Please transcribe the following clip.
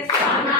చేస్తానా